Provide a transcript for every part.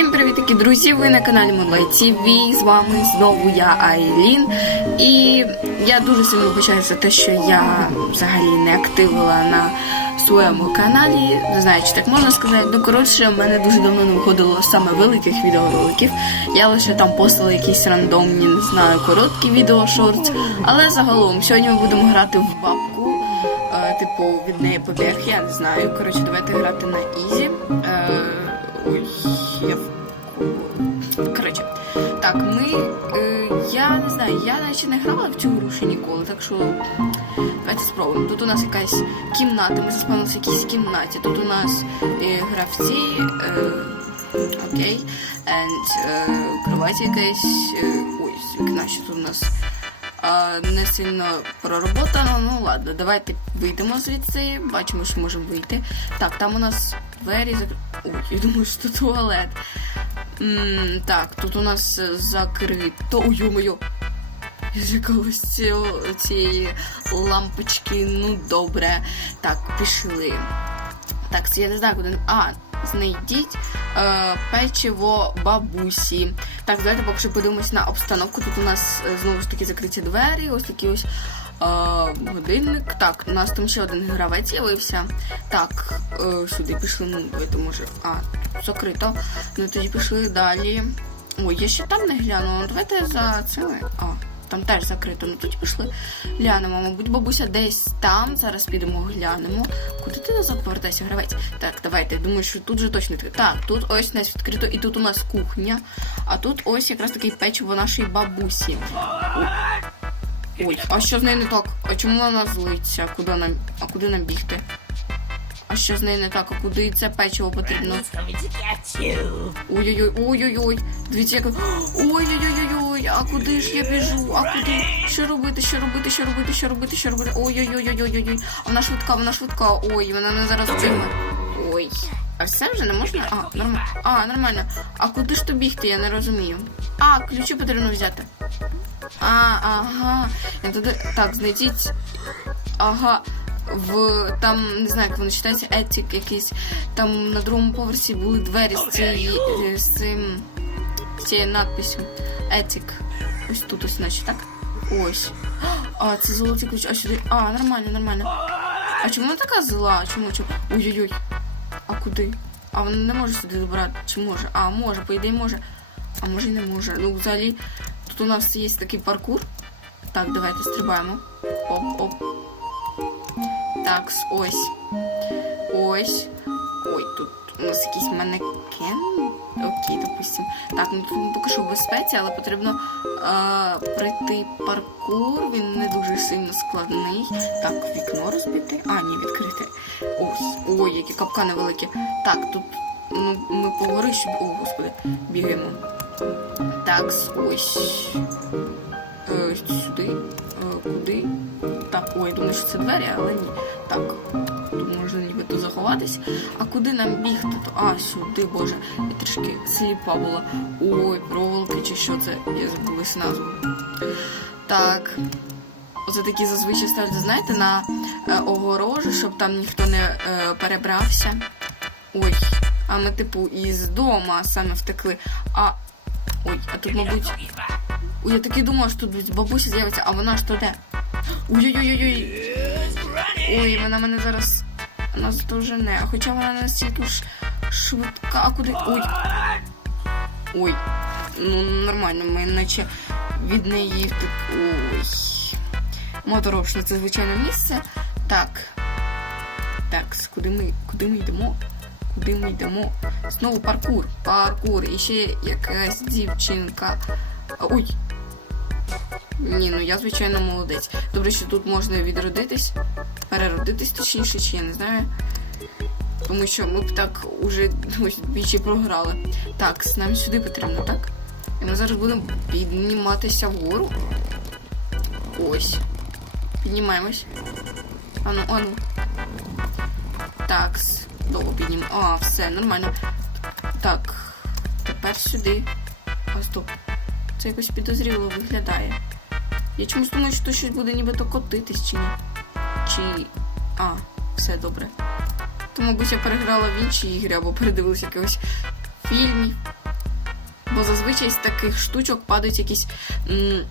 Всім привітки, друзі! Ви на каналі Moonlight TV. З вами знову я Айлін. І я дуже сильно вибачаю за те, що я взагалі не активила на своєму каналі. Не знаю, чи так можна сказати. Ну, коротше, в мене дуже давно не виходило саме великих відеороликів. Я лише там постила якісь рандомні, не знаю, короткі відео, шортс. Але загалом, сьогодні ми будемо грати в бабку. Е, типу, від неї побіг, я не знаю. Коротше, давайте грати на Ізі. Е, ой, я в Коротше, так, ми. Е, я не знаю, я наче не грала в цю гру ще ніколи, так що давайте спробуємо. Тут у нас якась кімната, ми заспавнилися в якійсь кімнаті. Тут у нас е, гравці. Е, Окей. And е, кровать якась. Е, ой, вікна, що тут у нас не сильно пророботано. Ну ладно, давайте вийдемо звідси. Бачимо, що можемо вийти. Так, там у нас двері закр... Ой, я думаю, що туалет. М, так, тут у нас закрито. Ой, ё-моё. Я злякалась цієї лампочки. Ну, добре. Так, пішли. Так, я не знаю, куди. А, знайдіть е, печиво бабусі. Так, давайте поки що подивимось на обстановку. Тут у нас е, знову ж таки закриті двері, ось такий ось е, годинник. Так, у нас там ще один гравець з'явився. Так, е, сюди пішли, ну, давайте може. А, закрито. Ну тоді пішли далі. Ой, я ще там не глянула. Ну, давайте за цими. А, там теж закрито. Ну тоді пішли глянемо. Мабуть, бабуся десь там. Зараз підемо глянемо. Куди ти назад повертайся, гравець? Так, давайте. Думаю, що тут же точно. Так, тут ось у нас відкрито, і тут у нас кухня. А тут ось якраз таке печиво нашої бабусі. Ой, а що з нею не так? А чому вона злиться? Куди нам? А куди нам бігти? А що з нею не так? А куди це печиво потрібно? Ой-ой-ой, ой-ой-ой. Дивіться, як. Ой-ой-ой-ой, а куди ж я біжу? А куди? Що робити? Що робити? Що робити? Що робити? Що робити? Ой-ой-ой-ой-ой-ой. А вона швидка, вона швидка. Ой, вона не зараз вбігне. Ой. А все вже не можна? А, нормально. А, нормально. А куди ж то бігти? Я не розумію. А, ключі потрібно взяти. А, ага. Я туди. Так, знайдіть. Ага. В там не знаю, як воно читається, етік якийсь. Там на другому поверсі були двері з цієї е, з цим з цією надписю. Етік. Ось тут ось, значить, так? Ось. А, це золотий ключ. А сюди. А, нормально, нормально. А чому вона така зла? Чому? чому? Ой-ой-ой. А куди? А вона не може сюди добрати. Чи може? А, може, по ідеї може. А може і не може. Ну, взагалі, тут у нас є такий паркур. Так, давайте стрибаємо. Оп-оп. Так, ось. Ось. Ой, тут у нас якийсь манекен. Окей, допустим. Так, ну тут поки що в безпеці, але потрібно е, пройти паркур. Він не дуже сильно складний. Так, вікно розбити. А, ні, відкрити. Ось. Ой, які капкани великі. Так, тут ну, ми по горищу. О, господи, бігаємо. Так, ось. Е, сюди. Е, куди? Так, ой, думаю, що це двері, але ні. Так, тут можна нібито заховатись. А куди нам бігти? То? А, сюди, боже, я трішки сліпа була. Ой, проволоки чи що це? Я забулась назву. Так. Оце такі зазвичай ставлять, знаєте, на е, огорожу, щоб там ніхто не е, перебрався. Ой, а ми, типу, із дома саме втекли. А. Ой, а тут, мабуть. Ой, я таки думала, що тут бабуся з'явиться, а вона ж то де? Ой-ой-ой-ой. Ой, вона мене зараз нас дожене. Хоча вона настільки ж швидка. Куди? Ой. Ой. Ну, нормально, ми наче від неї втек. Ой. Моторошно, це звичайне місце. Так. Так, куди ми, куди ми йдемо? Куди ми йдемо? Знову паркур. Паркур. І ще якась дівчинка. Ой. Ні, ну я звичайно молодець. Добре, що тут можна відродитись, переродитись, точніше, чи я не знаю. Тому що ми б так уже двічі програли. Так, нам сюди потрібно, так? І ми зараз будемо підніматися вгору. Ось. Піднімаємось. Ану, ану. Так, довго піднім. А, все, нормально. Так, тепер сюди. А, стоп. Це якось підозріло виглядає. Я чомусь думаю, що тут щось буде нібито котитись чи ні. Чи. А, все добре. То, мабуть, я переграла в інші ігри або передивилася якихось фільмів. Так, зазвичай з таких штучок падають якісь м,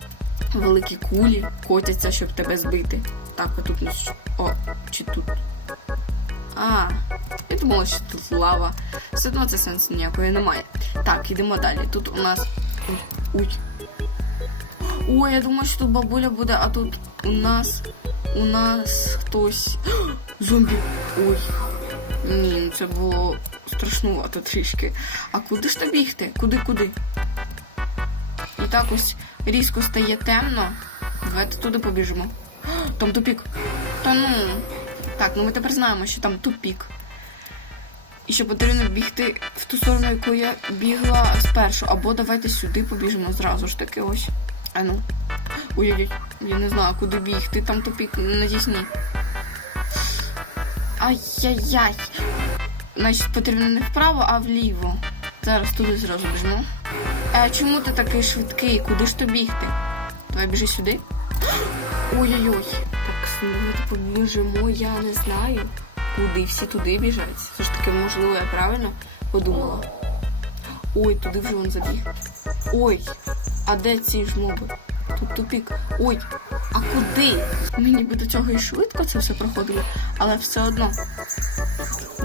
великі кулі, котяться, щоб тебе збити. Так, а тут ну, О, чи тут. А, я думала, що тут лава. Все одно це сенсу ніякої немає. Так, ідемо далі. Тут у нас. Ой. Ой, я думаю, що тут бабуля буде, а тут у нас. У нас хтось. Зомбі. Ой. Ні, це було страшнувато трішки. А куди ж то бігти? Куди, куди? І так ось різко стає темно. Давайте туди побіжимо. Там тупік. Та ну. Так, ну ми тепер знаємо, що там тупік. І що потрібно бігти в ту сторону, яку я бігла спершу. Або давайте сюди побіжимо зразу ж таки ось. А ну. Ой-ой-ой, я не знаю, куди бігти, там тупік натісні. Ай-яй-яй. Значить, потрібно не вправо, а вліво. Зараз туди зразу біжимо. А чому ти такий швидкий? Куди ж то бігти? Давай біжи сюди. Ой-ой-ой. Так, давайте побіжимо, я не знаю. Куди всі туди біжать. Все ж таки, можливо, я правильно подумала. Ой, туди вже він забіг. Ой, а де ці ж моби? Тут тупік. Ой, а куди? Ми ніби до цього і швидко це все проходило, але все одно.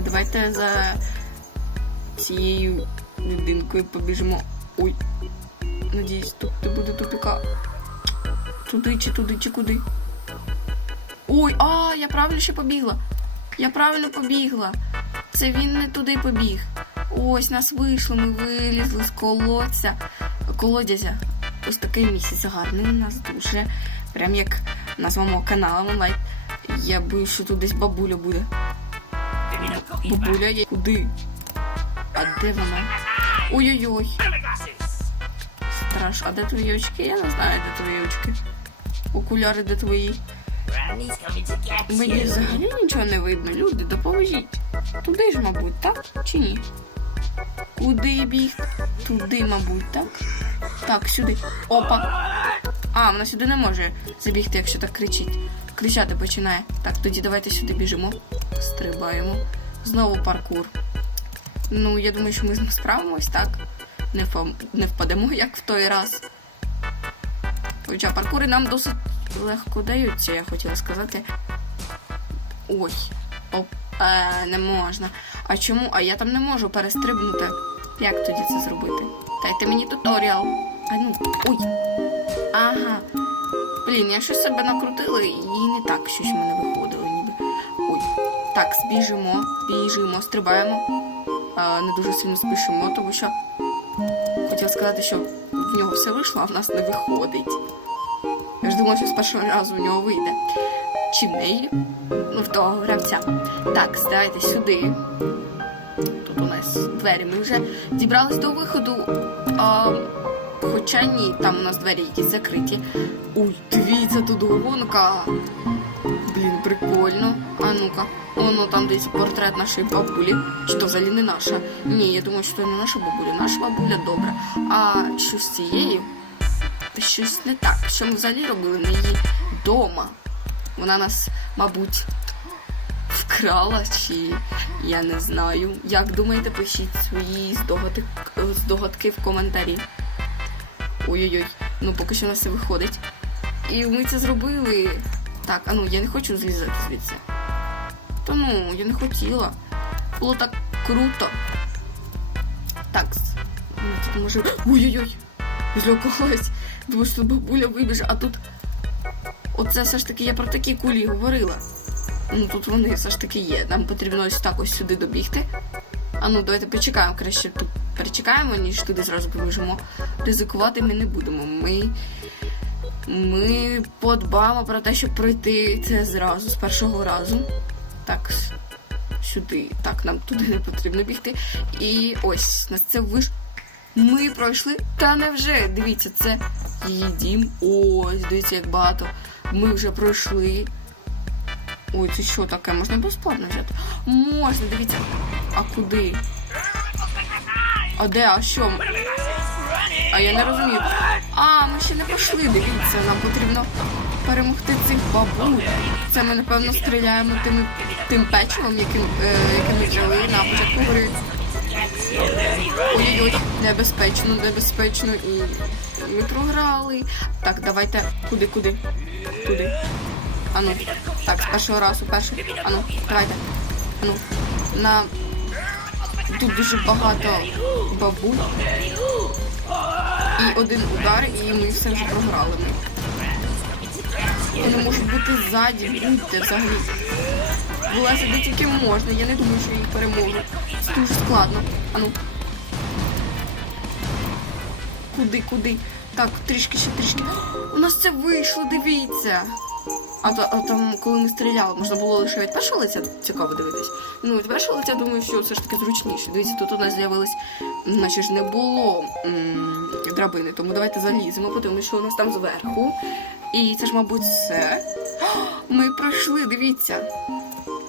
Давайте за цією людинкою побіжимо. Ой. Надіюсь, тут не буде тупіка. Туди чи туди, чи куди. Ой, а, я правильно ще побігла. Я правильно побігла. Це він не туди побіг. Ось нас вийшло, ми вилізли з колодця. Колодязя. Ось такий місяць гарний у нас дуже. Прям як назва мого каналу Moonlight. Я боюсь, що тут десь бабуля буде. Бабуля є. Куди? А де вона? Ой-ой-ой. Glasses. Страш, а де твої очки? Я не знаю, де твої очки. Окуляри де твої. Мені взагалі нічого не видно. Люди, допоможіть. Туди ж, мабуть, так? Чи ні? Куди біг? Туди, мабуть, так? Так, сюди. Опа. А, вона сюди не може забігти, якщо так кричить. Кричати починає. Так, тоді давайте сюди біжимо. Стрибаємо. Знову паркур. Ну, я думаю, що ми з ним справимось, так? Не, не впадемо, як в той раз. Хоча паркури нам досить легко даються, я хотіла сказати. Ой. Оп, е, не можна. А чому? А я там не можу перестрибнути. Як тоді це зробити? Дайте мені туторіал. А ну, ой. Ага. Блін, я щось себе накрутила і не так щось в мене виходило ніби. Ой. Так, збіжимо, біжимо, стрибаємо. А, не дуже сильно спішимо, тому що хотіла сказати, що в нього все вийшло, а в нас не виходить. Я ж думала, що з першого разу в нього вийде. Чи неї? Ну, в того гравця. Так, здайте сюди. Тут у нас двері. Ми вже дібрались до виходу. А, хоча ні, там у нас двері якісь закриті. Ой, дивіться, тут гонка. Блін, прикольно. А ну-ка. Воно там десь портрет нашої бабулі. Чи то взагалі не наша? Ні, я думаю, що це не наша бабуля. Наша бабуля добра. А що з цією? Щось не так. Що ми взагалі робили на її дома? Вона нас, мабуть, вкрала, чи я не знаю. Як думаєте, пишіть свої здогадки, здогадки в коментарі. Ой-ой-ой, ну поки що у нас все виходить. І ми це зробили. Так, а ну я не хочу злізати звідси. Та ну, я не хотіла. Було так круто. Так, ну, тут може. Ой-ой-ой! Злякалась. Думаю, що бабуля вибіже, а тут. Оце все ж таки я про такі кулі говорила. Ну тут вони все ж таки є. Нам потрібно ось так ось сюди добігти. А ну, давайте почекаємо. Краще тут перечекаємо, ніж туди зразу побіжимо. Ризикувати ми не будемо. Ми. Ми подбаємо про те, щоб пройти це зразу, з першого разу. Так, сюди. Так, нам туди не потрібно бігти. І ось, нас це виш. Ми пройшли. Та невже? Дивіться, це її дім. Ось, дивіться, як багато. Ми вже пройшли. Ой, це що таке? Можна безплатно взяти? Можна, дивіться. А куди? А де? А що? А я не розумію. А, ми ще не пішли, дивіться, нам потрібно перемогти цих бабуль. Це ми, напевно, стріляємо тим, тим печивом, яким, е, яке ми взяли на початку гри. Ой-ой-ой, небезпечно, небезпечно. І ми програли. Так, давайте. Куди, куди? Туди. Ану. Так, з першого разу, перший. Ану, давайте. Ану. На. Тут дуже багато бабуль. І один удар, і ми все вже програли. Вони можуть бути ззаді, будьте взагалі. Вилазити тільки можна. Я не думаю, що їх переможу. Це дуже складно. Ану. Куди, куди? Так, трішки ще трішки. У нас це вийшло, дивіться. А, то, а там, коли ми стріляли, можна було лише від першого лиця цікаво дивитись. Ну, від першого лиця, думаю, що це ж таки зручніше. Дивіться, тут у нас з'явились, наче ж не було м- драбини, тому давайте заліземо, подивимося, що у нас там зверху. І це ж, мабуть, все. Ми пройшли, дивіться.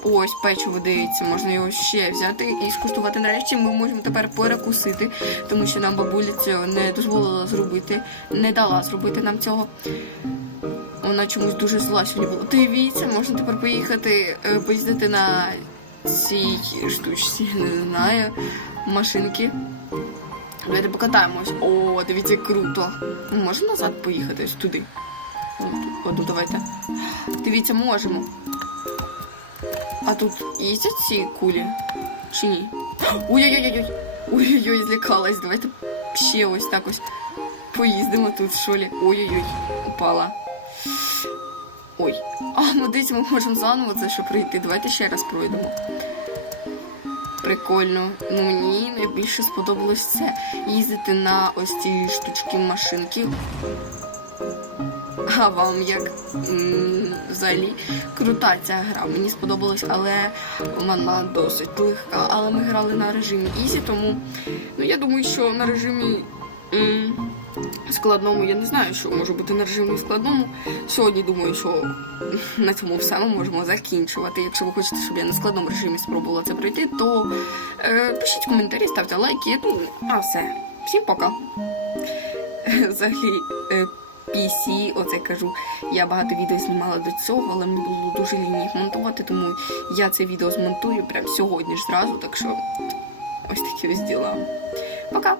Ось печиво дивіться, можна його ще взяти і скуштувати. Нарешті ми можемо тепер перекусити, тому що нам бабуля цього не дозволила зробити, не дала зробити нам цього. Вона чомусь дуже зла сьогодні була. Дивіться, можна тепер поїхати, е, поїздити на цій штучці, не знаю, машинки. Давайте покатаємось. О, дивіться, круто. Можемо назад поїхати туди. От, от, давайте. Дивіться, можемо. А тут їздять ці кулі? Чи ні? Ой-ой-ой-ой. Ой-ой-ой, злякалась. Давайте ще ось так ось поїздимо тут, що лі. Ой-ой-ой, упала. Ой. А, ну десь ми можемо заново це ще пройти. Давайте ще раз пройдемо. Прикольно. Ну мені найбільше сподобалось це їздити на ось ці штучки машинки. А вам як взагалі крута ця гра? Мені сподобалось, але вона досить легка. Але ми грали на режимі Ізі, тому ну я думаю, що на режимі складному я не знаю, що може бути на режимі складному. Сьогодні думаю, що на цьому все ми можемо закінчувати. Якщо ви хочете, щоб я на складному режимі спробувала це пройти, то е, пишіть коментарі, ставте лайки. Ну, а все. Всім пока. Взагалі. Е, PC, оце кажу. Я багато відео знімала до цього, але мені було дуже лінь їх монтувати, тому я це відео змонтую прямо сьогодні ж зразу, так що ось такі ось діла. Пока!